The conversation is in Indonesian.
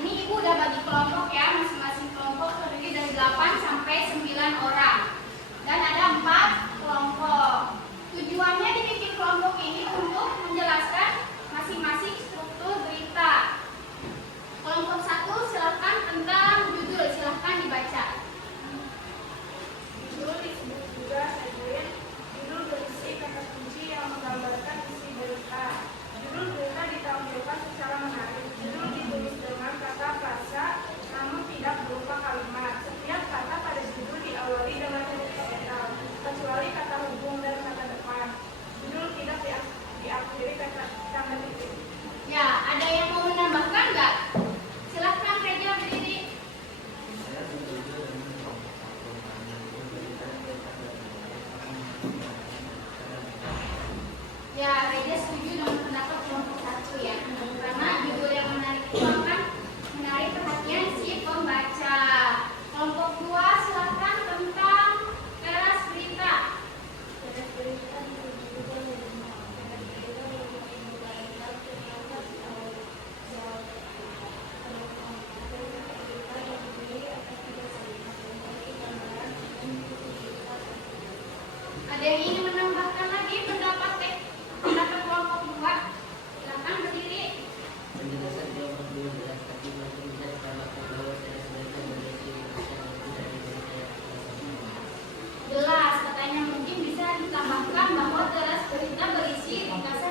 ini Ibu udah bagi kelompok ya, masing-masing kelompok terdiri dari 8 sampai 9 orang. Dan ada 4 kelompok. Tujuannya dibikin kelompok ini untuk menjelaskan masing-masing struktur berita. Kelompok 1 silakan tentang judul, silakan dibaca. Judul disebut juga headline. Judul berisi kata kunci yang menggambarkan isi berita. Judul berita ditampilkan secara menarik. Judul ditulis dengan kata frasa, namun tidak berupa kalimat. Setiap kata pada judul diawali dengan huruf kapital, kecuali kata hubung dan kata depan. Judul tidak diakhiri kata tanda titik. Ya, ada yang mau menambahkan nggak? Silakan Reja berdiri. Ya, Reja setuju dengan pendapat kelompok 1 ya. Karena judul yang menarik itu akan menarik perhatian si pembaca. Kelompok 2 silakan tentang teras berita. Teras berita ditujukan dengan teras berita menggambarkan semangat jawab berita yang berdiri atas 3 salinan memiliki gambaran dan berita. Ada yang ingin menambahkan lagi pendapat kelompok 2? Silakan berdiri. Penjelasan kelompok 2 jelas, tapi masih bisa ditambahkan bahwa teras berita berisi berita yang tidak diberita yang Jelas, katanya mungkin bisa ditambahkan bahwa teras berita berisi ringkasan